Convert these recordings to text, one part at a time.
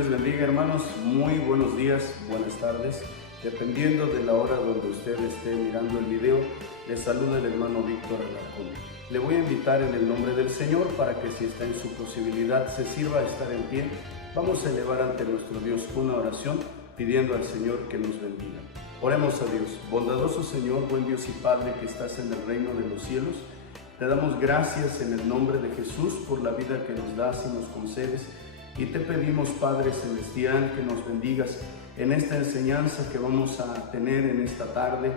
les bendiga, hermanos. Muy buenos días, buenas tardes. Dependiendo de la hora donde usted esté mirando el video, le saluda el hermano Víctor Alarcón. Le voy a invitar en el nombre del Señor para que, si está en su posibilidad, se sirva a estar en pie. Vamos a elevar ante nuestro Dios una oración pidiendo al Señor que nos bendiga. Oremos a Dios. Bondadoso Señor, buen Dios y Padre que estás en el reino de los cielos, te damos gracias en el nombre de Jesús por la vida que nos das y nos concedes. Y te pedimos, Padre Celestial, que nos bendigas en esta enseñanza que vamos a tener en esta tarde,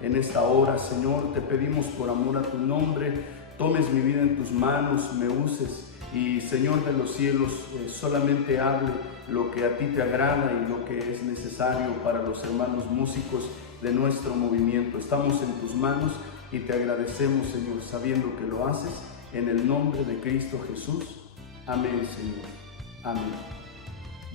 en esta hora, Señor. Te pedimos por amor a tu nombre, tomes mi vida en tus manos, me uses y, Señor de los cielos, solamente hable lo que a ti te agrada y lo que es necesario para los hermanos músicos de nuestro movimiento. Estamos en tus manos y te agradecemos, Señor, sabiendo que lo haces en el nombre de Cristo Jesús. Amén, Señor. Amén.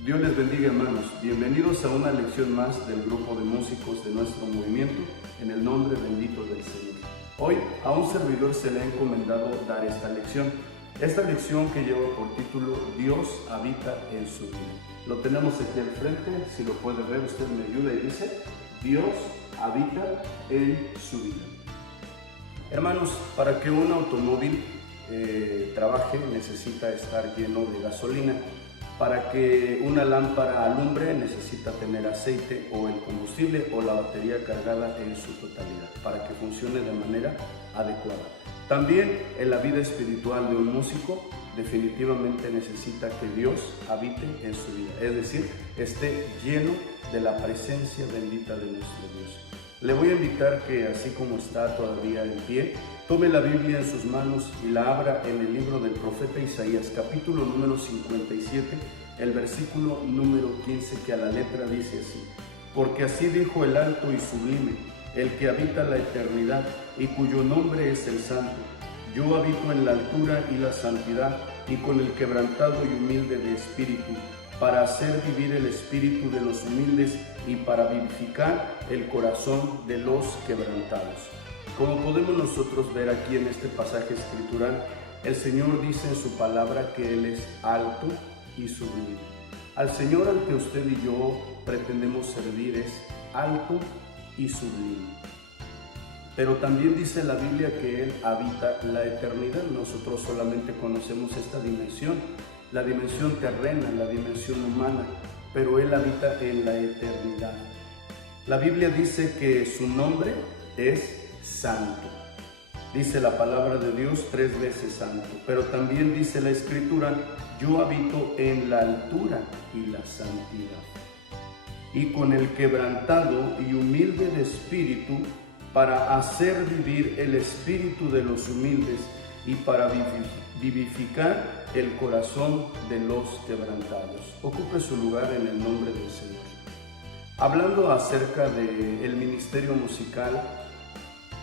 Dios les bendiga, hermanos. Bienvenidos a una lección más del grupo de músicos de nuestro movimiento, en el nombre bendito del Señor. Hoy a un servidor se le ha encomendado dar esta lección. Esta lección que lleva por título Dios habita en su vida. Lo tenemos aquí al frente, si lo puede ver, usted me ayuda y dice: Dios habita en su vida. Hermanos, para que un automóvil trabaje necesita estar lleno de gasolina. Para que una lámpara alumbre necesita tener aceite o el combustible o la batería cargada en su totalidad para que funcione de manera adecuada. También en la vida espiritual de un músico definitivamente necesita que Dios habite en su vida, es decir, esté lleno de la presencia bendita de nuestro Dios. Le voy a invitar que, así como está todavía en pie, tome la Biblia en sus manos y la abra en el libro del profeta Isaías, capítulo número 57, el versículo número 15, que a la letra dice así: Porque así dijo el alto y sublime, el que habita la eternidad y cuyo nombre es el Santo. Yo habito en la altura y la santidad y con el quebrantado y humilde de espíritu, para hacer vivir el espíritu de los humildes y para vivificar el corazón de los quebrantados. Como podemos nosotros ver aquí en este pasaje escritural, el Señor dice en su palabra que Él es alto y sublime. Al Señor al que usted y yo pretendemos servir es alto y sublime. Pero también dice la Biblia que Él habita la eternidad. Nosotros solamente conocemos esta dimensión, la dimensión terrena, la dimensión humana, pero Él habita en la eternidad. La Biblia dice que su nombre es Santo. Dice la palabra de Dios 3 veces santo, pero también dice la Escritura: yo habito en la altura y la santidad, y con el quebrantado y humilde de espíritu, para hacer vivir el espíritu de los humildes y para vivificar el corazón de los quebrantados. Ocupe su lugar en el nombre del Señor. Hablando acerca del ministerio musical,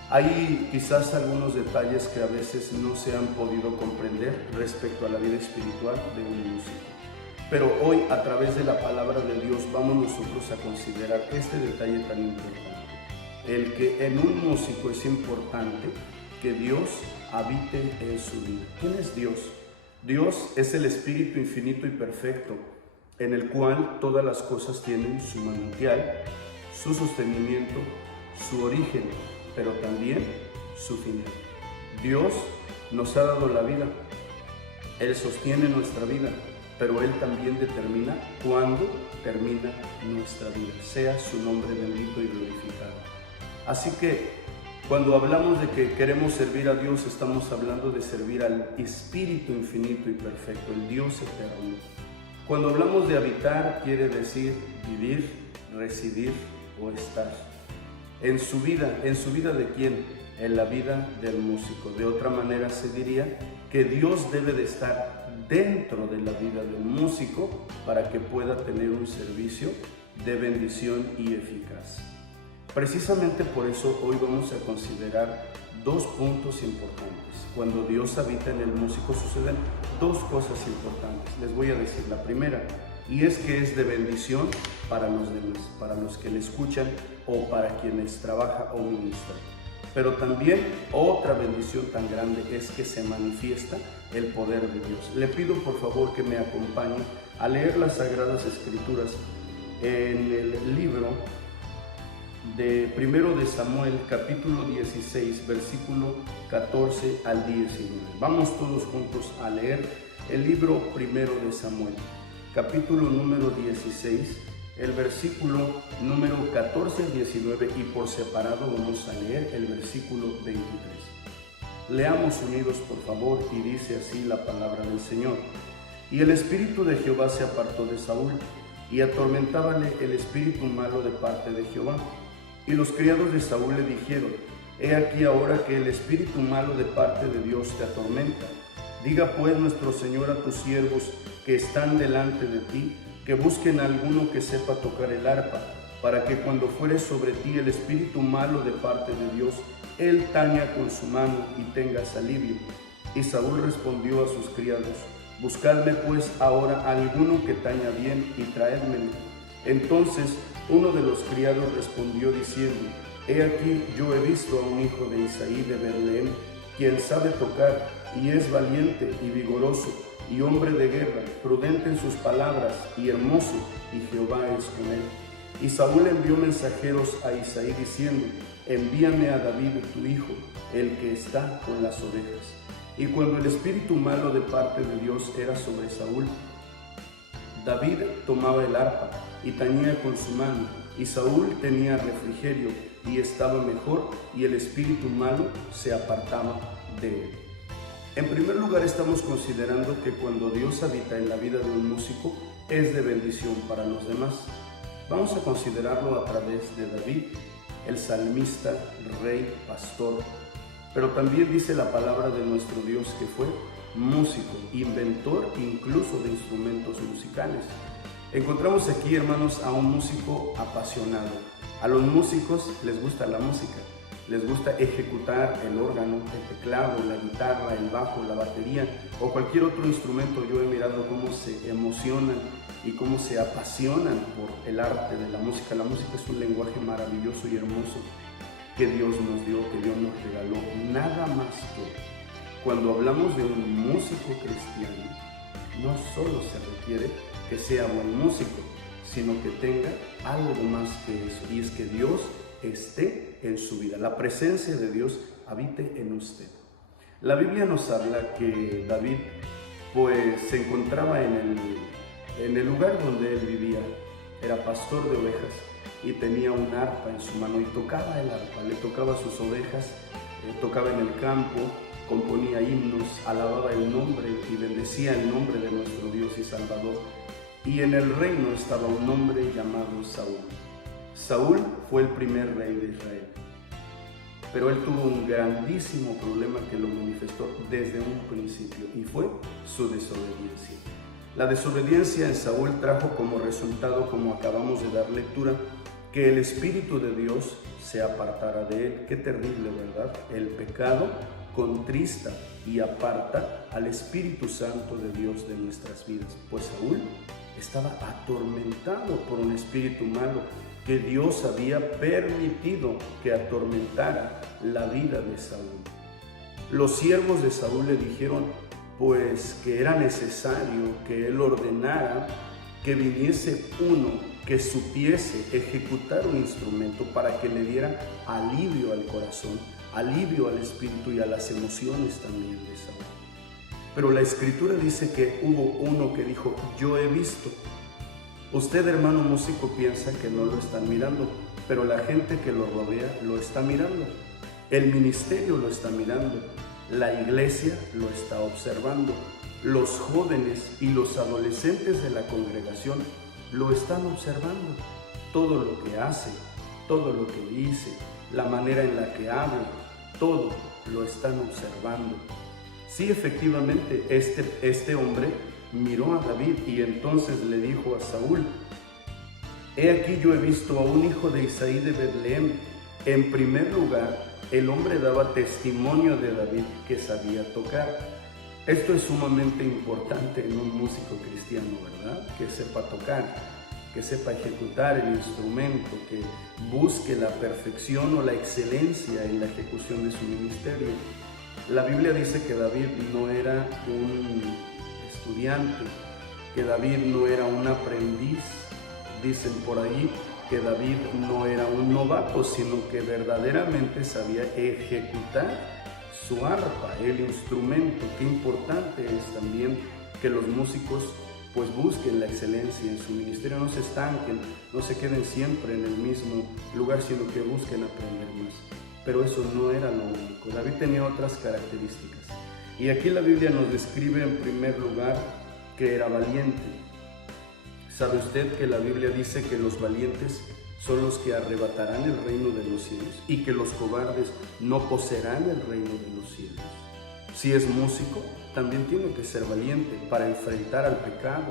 hay quizás algunos detalles que a veces no se han podido comprender respecto a la vida espiritual de un músico. Pero hoy, a través de la palabra de Dios, vamos nosotros a considerar este detalle tan importante. El que en un músico es importante que Dios habite en su vida. ¿Quién es Dios? Dios es el Espíritu infinito y perfecto, en el cual todas las cosas tienen su manantial, su sostenimiento, su origen, pero también su final. Dios nos ha dado la vida, Él sostiene nuestra vida, pero Él también determina cuándo termina nuestra vida. Sea su nombre bendito y glorificado. Así que cuando hablamos de que queremos servir a Dios, estamos hablando de servir al Espíritu infinito y perfecto, el Dios eterno. Cuando hablamos de habitar, quiere decir vivir, residir o estar. En su vida ¿de quién? En la vida del músico. De otra manera se diría que Dios debe de estar dentro de la vida del músico para que pueda tener un servicio de bendición y eficaz. Precisamente por eso hoy vamos a considerar dos puntos importantes. Cuando Dios habita en el músico suceden dos cosas importantes. Les voy a decir la primera, y es que es de bendición para los demás, para los que le escuchan o para quienes trabaja o ministra. Pero también otra bendición tan grande es que se manifiesta el poder de Dios. Le pido por favor que me acompañe a leer las Sagradas Escrituras en el libro de Primero de Samuel, capítulo 16, versículo 14 al 19. Vamos todos juntos a leer el libro Primero de Samuel, capítulo número 16, el versículo número 14 al 19, y por separado vamos a leer el versículo 23. Leamos unidos, por favor, y dice así la palabra del Señor. Y el espíritu de Jehová se apartó de Saúl, y atormentábale el espíritu malo de parte de Jehová. Y los criados de Saúl le dijeron: He aquí ahora que el espíritu malo de parte de Dios te atormenta. Diga pues nuestro Señor a tus siervos que están delante de ti, que busquen a alguno que sepa tocar el arpa, para que cuando fuere sobre ti el espíritu malo de parte de Dios, él taña con su mano y tengas alivio. Y Saúl respondió a sus criados: Buscadme pues ahora a alguno que taña bien y traédmelo. Entonces uno de los criados respondió diciendo: He aquí yo he visto a un hijo de Isaí de Betlehem, quien sabe tocar y es valiente y vigoroso y hombre de guerra, prudente en sus palabras y hermoso, y Jehová es con él. Y Saúl envió mensajeros a Isaí diciendo: Envíame a David tu hijo, el que está con las ovejas. Y cuando el espíritu malo de parte de Dios era sobre Saúl, David tomaba el arpa y tañía con su mano, y Saúl tenía refrigerio y estaba mejor, y el espíritu malo se apartaba de él. En primer lugar, estamos considerando que cuando Dios habita en la vida de un músico, es de bendición para los demás. Vamos a considerarlo a través de David, el salmista, rey, pastor, pero también dice la palabra de nuestro Dios que fue músico, inventor incluso de instrumentos musicales. Encontramos aquí, hermanos, a un músico apasionado. A los músicos les gusta la música, les gusta ejecutar el órgano, el teclado, la guitarra, el bajo, la batería o cualquier otro instrumento. Yo he mirado cómo se emocionan y cómo se apasionan por el arte de la música. La música es un lenguaje maravilloso y hermoso que Dios nos dio, que Dios nos regaló. Nada más que cuando hablamos de un músico cristiano, no solo se requiere que sea buen músico, sino que tenga algo más que eso, y es que Dios esté en su vida, la presencia de Dios habite en usted. La Biblia nos habla que David pues se encontraba en el lugar donde él vivía, era pastor de ovejas y tenía un arpa en su mano y tocaba el arpa, le tocaba a sus ovejas, tocaba en el campo, componía himnos, alababa el nombre y bendecía el nombre de nuestro Dios y Salvador. Y en el reino estaba un hombre llamado Saúl. Saúl fue el primer rey de Israel, pero él tuvo un grandísimo problema que lo manifestó desde un principio, y fue su desobediencia. La desobediencia en Saúl trajo como resultado, como acabamos de dar lectura, que el Espíritu de Dios se apartara de él. Qué terrible, ¿verdad? El pecado contrista y aparta al Espíritu Santo de Dios de nuestras vidas. Pues Saúl estaba atormentado por un espíritu malo que Dios había permitido que atormentara la vida de Saúl. Los siervos de Saúl le dijeron pues que era necesario que él ordenara que viniese uno que supiese ejecutar un instrumento para que le diera alivio al corazón, alivio al espíritu y a las emociones también de Saúl. Pero la Escritura dice que hubo uno que dijo: yo he visto. Usted, hermano músico, piensa que no lo están mirando, pero la gente que lo rodea lo está mirando. El ministerio lo está mirando. La iglesia lo está observando. Los jóvenes y los adolescentes de la congregación lo están observando. Todo lo que hace, todo lo que dice, la manera en la que habla, todo lo están observando. Sí, efectivamente, este hombre miró a David y entonces le dijo a Saúl: he aquí yo he visto a un hijo de Isaí de Betlehem. En primer lugar, el hombre daba testimonio de David que sabía tocar. Esto es sumamente importante en un músico cristiano, ¿verdad? Que sepa tocar, que sepa ejecutar el instrumento, que busque la perfección o la excelencia en la ejecución de su ministerio. La Biblia dice que David no era un estudiante, que David no era un aprendiz, dicen por ahí que David no era un novato, sino que verdaderamente sabía ejecutar su arpa, el instrumento. Qué importante es también que los músicos pues busquen la excelencia en su ministerio, no se estanquen, no se queden siempre en el mismo lugar, sino que busquen aprender más. Pero eso no era lo único. David tenía otras características. Y aquí la Biblia nos describe en primer lugar que era valiente. ¿Sabe usted que la Biblia dice que los valientes son los que arrebatarán el reino de los cielos y que los cobardes no poseerán el reino de los cielos? Si es músico, también tiene que ser valiente para enfrentar al pecado,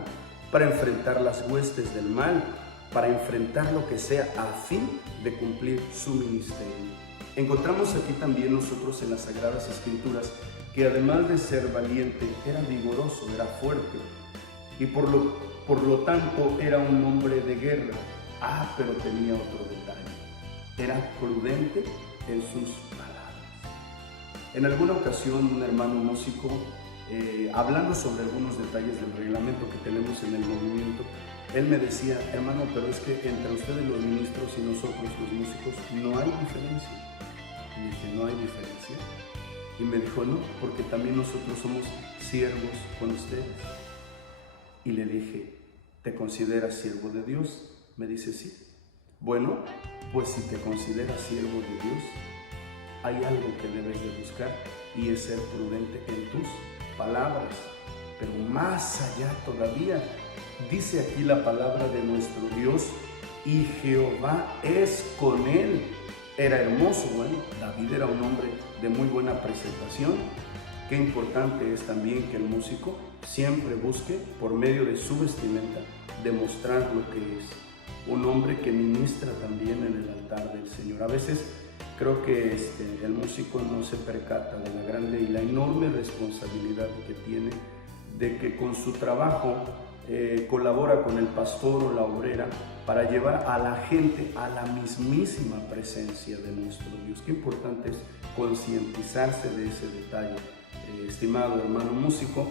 para enfrentar las huestes del mal, para enfrentar lo que sea a fin de cumplir su ministerio. Encontramos aquí también nosotros en las Sagradas Escrituras que además de ser valiente, era vigoroso, era fuerte y por lo tanto era un hombre de guerra. Pero tenía otro detalle, era prudente en sus palabras. En alguna ocasión un hermano músico, hablando sobre algunos detalles del reglamento que tenemos en el movimiento, él me decía: hermano, pero es que entre ustedes los ministros y nosotros los músicos no hay diferencia. Y dije: ¿no hay diferencia? Y me dijo: no, porque también nosotros somos siervos con ustedes. Y le dije: ¿te consideras siervo de Dios? Me dice: sí. Bueno, pues si te consideras siervo de Dios, hay algo que debes de buscar y es ser prudente en tus palabras. Pero más allá todavía, dice aquí la palabra de nuestro Dios: y Jehová es con él. Era hermoso, bueno, David era un hombre de muy buena presentación. Qué importante es también que el músico siempre busque, por medio de su vestimenta, demostrar lo que es. Un hombre que ministra también en el altar del Señor. A veces creo que el músico no se percata de la grande y la enorme responsabilidad que tiene de que con su trabajo colabora con el pastor o la obrera para llevar a la gente a la mismísima presencia de nuestro Dios. Qué importante es concientizarse de ese detalle, estimado hermano músico.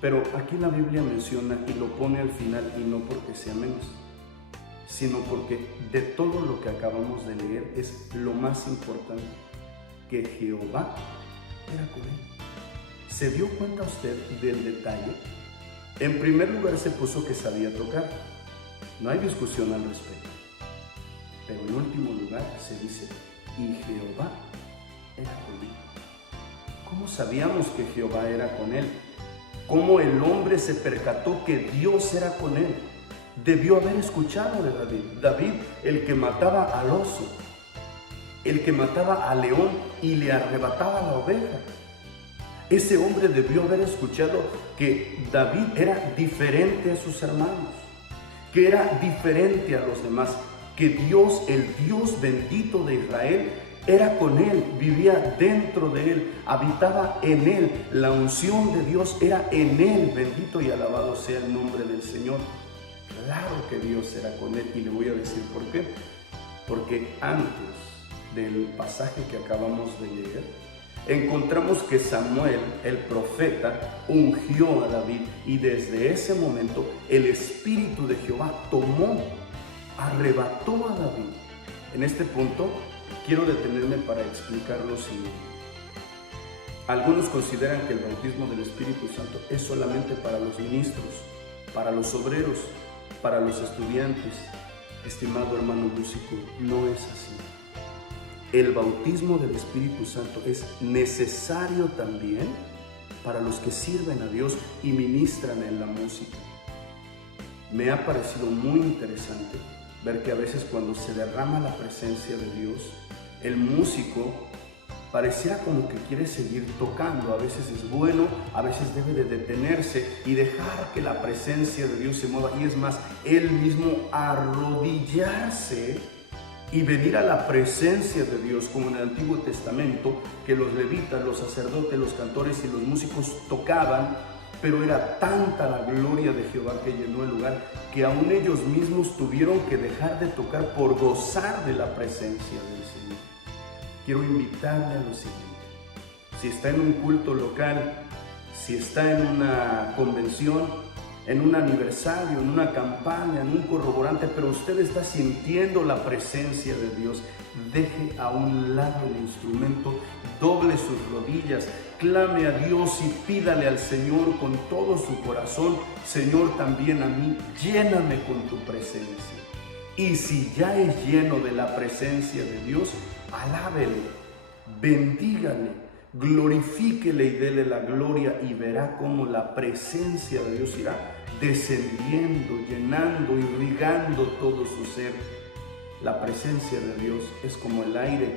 Pero aquí la Biblia menciona y lo pone al final, y no porque sea menos, sino porque de todo lo que acabamos de leer es lo más importante, que Jehová era con él. ¿Se dio cuenta usted del detalle? En primer lugar se puso que sabía tocar, no hay discusión al respecto, pero en último lugar se dice: y Jehová era con él. ¿Cómo sabíamos que Jehová era con él? ¿Cómo el hombre se percató que Dios era con él? Debió haber escuchado de David. David, el que mataba al oso, el que mataba al león y le arrebataba la oveja. Ese hombre debió haber escuchado que David era diferente a sus hermanos, que era diferente a los demás, que Dios, el Dios bendito de Israel, era con él, vivía dentro de él, habitaba en él. La unción de Dios era en él. Bendito y alabado sea el nombre del Señor. Claro que Dios era con él, y le voy a decir por qué. Porque antes del pasaje que acabamos de leer, encontramos que Samuel, el profeta, ungió a David, y desde ese momento el Espíritu de Jehová arrebató a David. En este punto quiero detenerme para explicar lo siguiente. Algunos consideran que el bautismo del Espíritu Santo es solamente para los ministros, para los obreros, para los estudiantes. Estimado hermano músico, no es así. El bautismo del Espíritu Santo es necesario también para los que sirven a Dios y ministran en la música. Me ha parecido muy interesante ver que a veces cuando se derrama la presencia de Dios, el músico pareciera como que quiere seguir tocando. A veces es bueno, a veces debe de detenerse y dejar que la presencia de Dios se mueva. Y es más, él mismo arrodillarse y venir a la presencia de Dios, como en el Antiguo Testamento, que los levitas, los sacerdotes, los cantores y los músicos tocaban, pero era tanta la gloria de Jehová que llenó el lugar, que aún ellos mismos tuvieron que dejar de tocar por gozar de la presencia del Señor. Quiero invitarle a lo siguiente: si está en un culto local, si está en una convención, en un aniversario, en una campaña, en un corroborante, pero usted está sintiendo la presencia de Dios, deje a un lado el instrumento, doble sus rodillas, clame a Dios y pídale al Señor con todo su corazón: Señor, también a mí, lléname con tu presencia. Y si ya es lleno de la presencia de Dios, alábele, bendígale, glorifíquele y dele la gloria, y verá cómo la presencia de Dios irá descendiendo, llenando, irrigando todo su ser. La presencia de Dios es como el aire.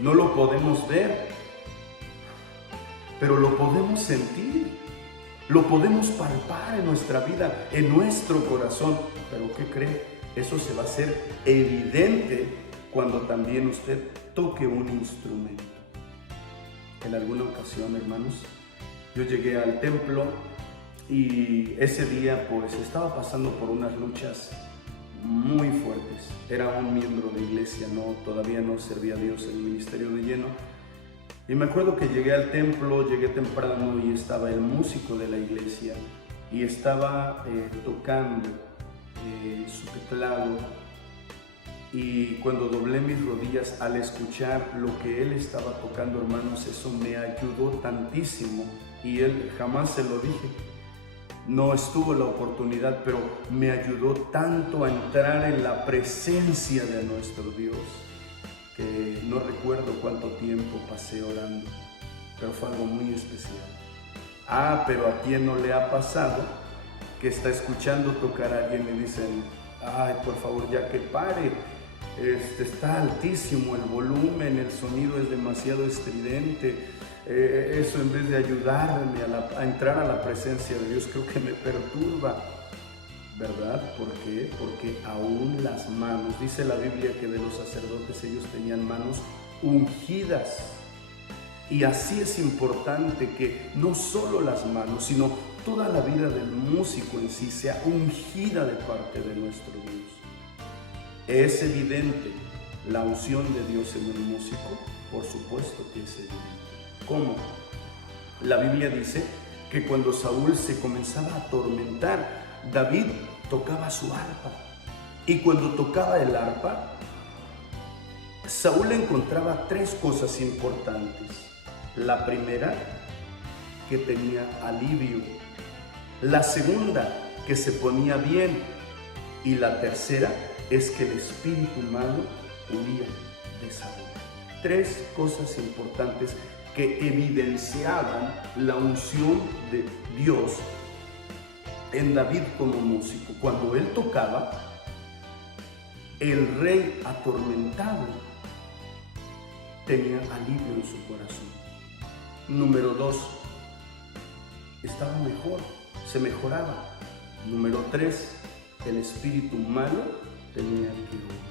No lo podemos ver, pero lo podemos sentir, lo podemos palpar en nuestra vida, en nuestro corazón. ¿Pero qué cree? Eso se va a hacer evidente cuando también usted toque un instrumento. En alguna ocasión, hermanos, yo llegué al templo y ese día pues estaba pasando por unas luchas muy fuertes. Era un miembro de iglesia, todavía no servía a Dios en el ministerio de lleno. Y me acuerdo que llegué al templo, llegué temprano y estaba el músico de la iglesia y estaba tocando su teclado. Y cuando doblé mis rodillas al escuchar lo que él estaba tocando, hermanos, eso me ayudó tantísimo. Y él, jamás se lo dije, no estuvo la oportunidad, pero me ayudó tanto a entrar en la presencia de nuestro Dios, que no recuerdo cuánto tiempo pasé orando, pero fue algo muy especial. Pero ¿a quién no le ha pasado que está escuchando tocar a alguien y dicen: ay, por favor, ya que pare, está altísimo el volumen, el sonido es demasiado estridente, eso en vez de ayudarme a entrar a la presencia de Dios, creo que me perturba, ¿verdad? ¿Por qué? Porque aún las manos, dice la Biblia que de los sacerdotes ellos tenían manos ungidas. Y así es importante que no solo las manos, sino toda la vida del músico en sí sea ungida de parte de nuestro Dios. ¿Es evidente la unción de Dios en un músico? Por supuesto que es evidente. ¿Cómo? La Biblia dice que cuando Saúl se comenzaba a atormentar, David tocaba su arpa. Y cuando tocaba el arpa, Saúl encontraba tres cosas importantes. La primera, que tenía alivio. La segunda, que se ponía bien. Y la tercera es que el espíritu malo huía de Saúl. Tres cosas importantes que evidenciaban la unción de Dios en David como músico. Cuando él tocaba, el rey atormentado tenía alivio en su corazón. Número 2, estaba mejor, se mejoraba. Número 3, el espíritu malo tenía que huir.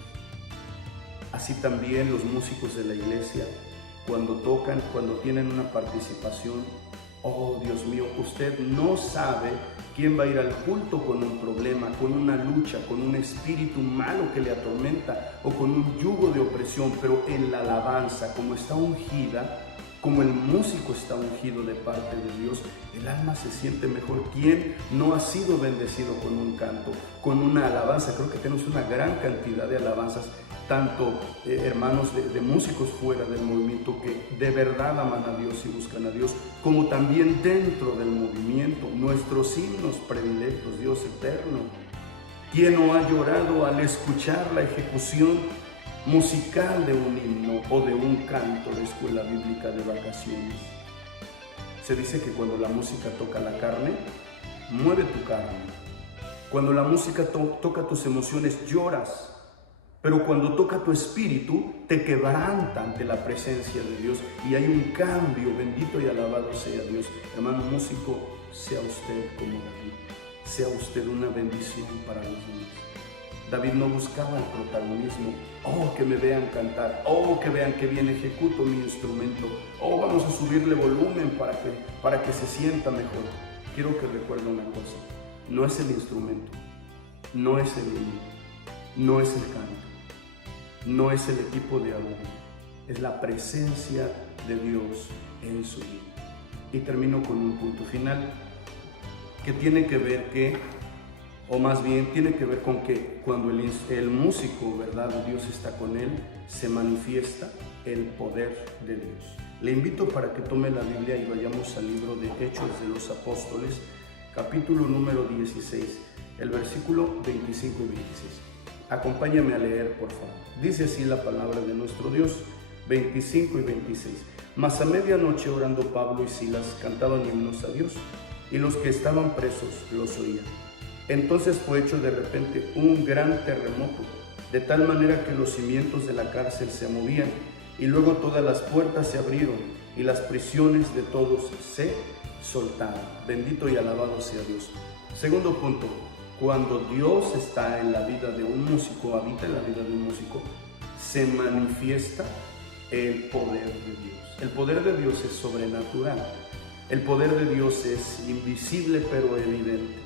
Así también los músicos de la iglesia, cuando tocan, cuando tienen una participación, oh Dios mío, usted no sabe quién va a ir al culto con un problema, con una lucha, con un espíritu malo que le atormenta o con un yugo de opresión, pero en la alabanza, como está ungida, como el músico está ungido de parte de Dios, el alma se siente mejor. ¿Quién no ha sido bendecido con un canto, con una alabanza? Creo que tenemos una gran cantidad de alabanzas, tanto hermanos de músicos fuera del movimiento que de verdad aman a Dios y buscan a Dios, como también dentro del movimiento, nuestros himnos predilectos, Dios eterno. ¿Quién no ha llorado al escuchar la ejecución musical de un himno o de un canto de escuela bíblica de vacaciones? Se dice que cuando la música toca la carne, mueve tu carne. Cuando la música toca tus emociones, lloras. Pero cuando toca tu espíritu, te quebranta ante la presencia de Dios y hay un cambio. Bendito y alabado sea Dios. Hermano músico, sea usted como David. Sea usted una bendición para los demás. David no buscaba el protagonismo. Oh, que me vean cantar. Oh, que vean que bien ejecuto mi instrumento. Oh, vamos a subirle volumen para que se sienta mejor. Quiero que recuerde una cosa. No es el instrumento. No es el himno. No es el canto. No es el equipo de alabanza. Es la presencia de Dios en su vida. Y termino con un punto final. que tiene que ver o más bien tiene que ver con que cuando el músico, ¿verdad? Dios está con él, se manifiesta el poder de Dios. Le invito para que tome la Biblia y vayamos al libro de Hechos de los Apóstoles, capítulo número 16, el versículo 25 y 26. Acompáñame a leer, por favor. Dice así la palabra de nuestro Dios, 25 y 26. Mas a medianoche, orando Pablo y Silas, cantaban himnos a Dios, y los que estaban presos los oían. Entonces fue hecho de repente un gran terremoto, de tal manera que los cimientos de la cárcel se movían, y luego todas las puertas se abrieron, y las prisiones de todos se soltaron. Bendito y alabado sea Dios. Segundo punto, cuando Dios está en la vida de un músico, habita en la vida de un músico, se manifiesta el poder de Dios. El poder de Dios es sobrenatural. El poder de Dios es invisible pero evidente.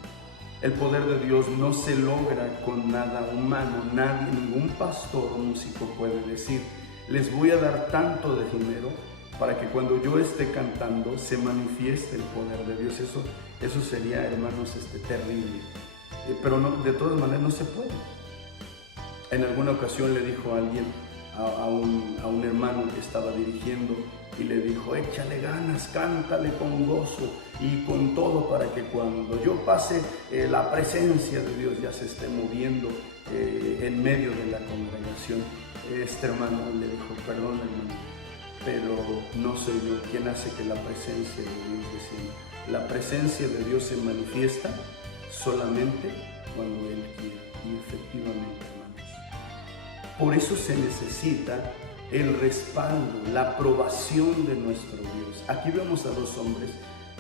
El poder de Dios no se logra con nada humano. Nadie, ningún pastor o músico puede decir, les voy a dar tanto de dinero para que cuando yo esté cantando se manifieste el poder de Dios. Eso sería, hermanos, terrible. Pero no, de todas maneras no se puede. En alguna ocasión le dijo a alguien, a un hermano que estaba dirigiendo, y le dijo, échale ganas, cántale con gozo y con todo para que cuando yo pase la presencia de Dios ya se esté moviendo en medio de la congregación. Este hermano le dijo, perdón hermano, pero no soy yo quien hace que la presencia de Dios descienda. La presencia de Dios se manifiesta solamente cuando Él quiere, y efectivamente, hermanos. Por eso se necesita el respaldo, la aprobación de nuestro Dios. Aquí vemos a dos hombres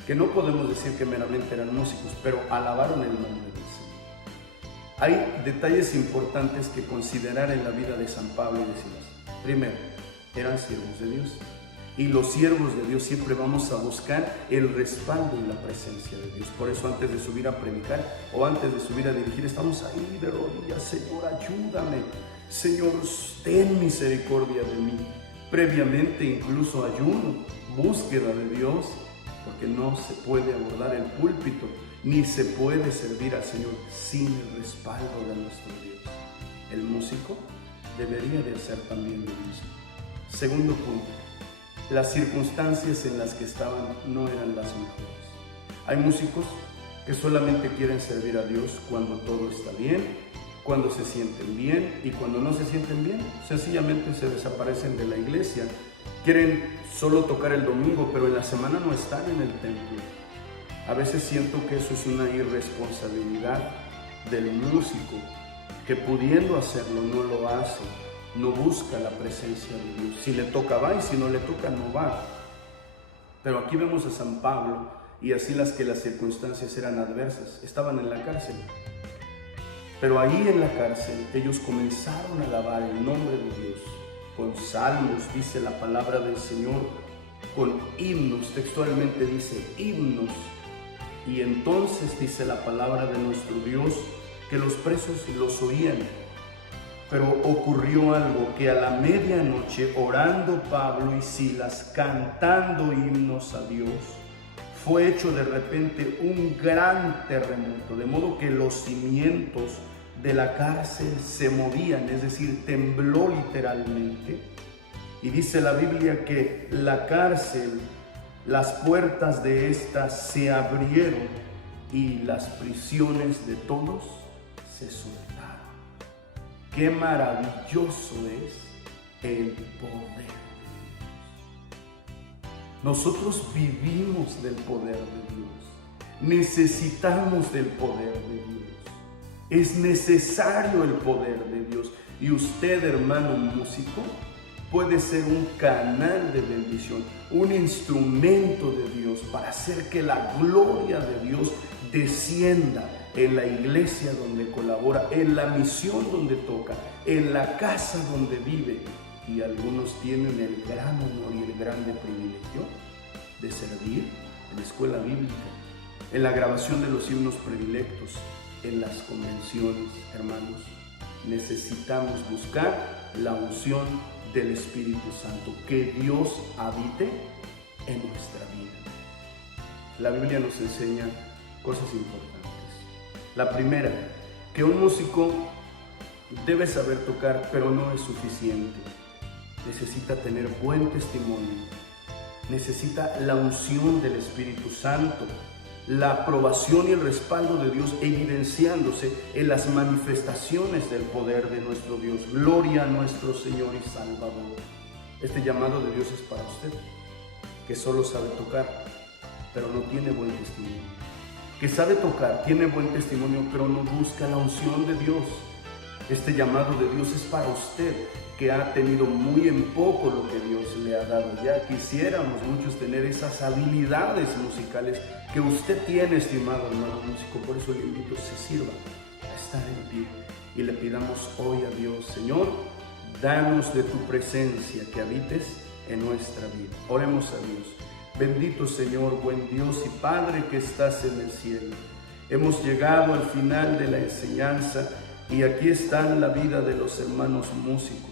que no podemos decir que meramente eran músicos, pero alabaron el nombre del Señor. Hay detalles importantes que considerar en la vida de San Pablo y de Silas. Primero, eran siervos de Dios. Y los siervos de Dios siempre vamos a buscar el respaldo en la presencia de Dios. Por eso antes de subir a predicar o antes de subir a dirigir, estamos ahí de rodillas. Señor, ayúdame. Señor, ten misericordia de mí. Previamente incluso ayuno, búsqueda de Dios, porque no se puede abordar el púlpito, ni se puede servir al Señor sin el respaldo de nuestro Dios. El músico debería de hacer también lo mismo. Segundo punto, las circunstancias en las que estaban no eran las mejores. Hay músicos que solamente quieren servir a Dios cuando todo está bien, cuando se sienten bien, y cuando no se sienten bien, sencillamente se desaparecen de la iglesia. Quieren solo tocar el domingo, pero en la semana no están en el templo. A veces siento que eso es una irresponsabilidad del músico, que pudiendo hacerlo no lo hace, no busca la presencia de Dios. Si le toca va, y si no le toca no va. Pero aquí vemos a San Pablo y así las circunstancias eran adversas. Estaban en la cárcel. Pero ahí en la cárcel ellos comenzaron a alabar el nombre de Dios con salmos, dice la palabra del Señor, con himnos, textualmente dice himnos. Y entonces dice la palabra de nuestro Dios que los presos los oían. Pero ocurrió algo, que a la medianoche, orando Pablo y Silas, cantando himnos a Dios, fue hecho de repente un gran terremoto, de modo que los cimientos de la cárcel se movían, es decir, tembló literalmente. Y dice la Biblia que la cárcel, las puertas de esta se abrieron y las prisiones de todos se soltaron. Qué maravilloso es el poder de Dios. Nosotros vivimos del poder de Dios. Necesitamos del poder de Dios. Es necesario el poder de Dios. Y usted, hermano músico, puede ser un canal de bendición, un instrumento de Dios para hacer que la gloria de Dios descienda en la iglesia donde colabora, en la misión donde toca, en la casa donde vive. Y algunos tienen el gran honor y el grande privilegio de servir en la escuela bíblica, en la grabación de los himnos predilectos, en las convenciones. Hermanos, necesitamos buscar la unción del Espíritu Santo, que Dios habite en nuestra vida. La Biblia nos enseña cosas importantes. La primera, que un músico debe saber tocar, pero no es suficiente. Necesita tener buen testimonio, necesita la unción del Espíritu Santo, la aprobación y el respaldo de Dios evidenciándose en las manifestaciones del poder de nuestro Dios. Gloria a nuestro Señor y Salvador. Este llamado de Dios es para usted, que solo sabe tocar, pero no tiene buen testimonio. Que sabe tocar, tiene buen testimonio, pero no busca la unción de Dios. Este llamado de Dios es para usted, que ha tenido muy en poco lo que Dios le ha dado. Ya quisiéramos muchos tener esas habilidades musicales que usted tiene, estimado hermano músico. Por eso le invito, se sirva a estar en pie y le pidamos hoy a Dios: Señor, danos de tu presencia, que habites en nuestra vida. Oremos a Dios. Bendito Señor, buen Dios y Padre que estás en el cielo. Hemos llegado al final de la enseñanza y aquí está la vida de los hermanos músicos.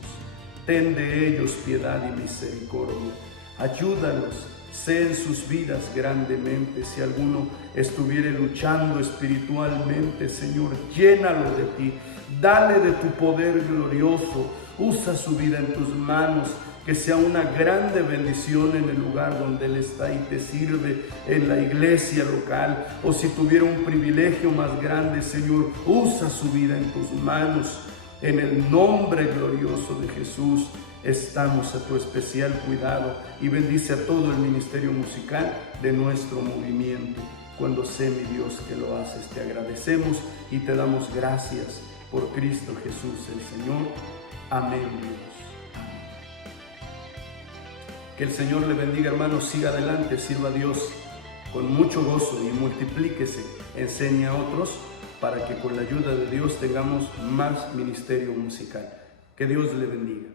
Ten de ellos piedad y misericordia. Ayúdalos, sé en sus vidas grandemente. Si alguno estuviere luchando espiritualmente, Señor, llénalo de ti. Dale de tu poder glorioso. Usa su vida en tus manos. Que sea una grande bendición en el lugar donde Él está y te sirve, en la iglesia local, o si tuviera un privilegio más grande, Señor, usa su vida en tus manos. En el nombre glorioso de Jesús estamos a tu especial cuidado, y bendice a todo el ministerio musical de nuestro movimiento. Cuando sé, mi Dios, que lo haces, te agradecemos y te damos gracias por Cristo Jesús el Señor. Amén, Dios. Que el Señor le bendiga, hermanos. Siga adelante, sirva a Dios con mucho gozo y multiplíquese, enseñe a otros, para que con la ayuda de Dios tengamos más ministerio musical. Que Dios le bendiga.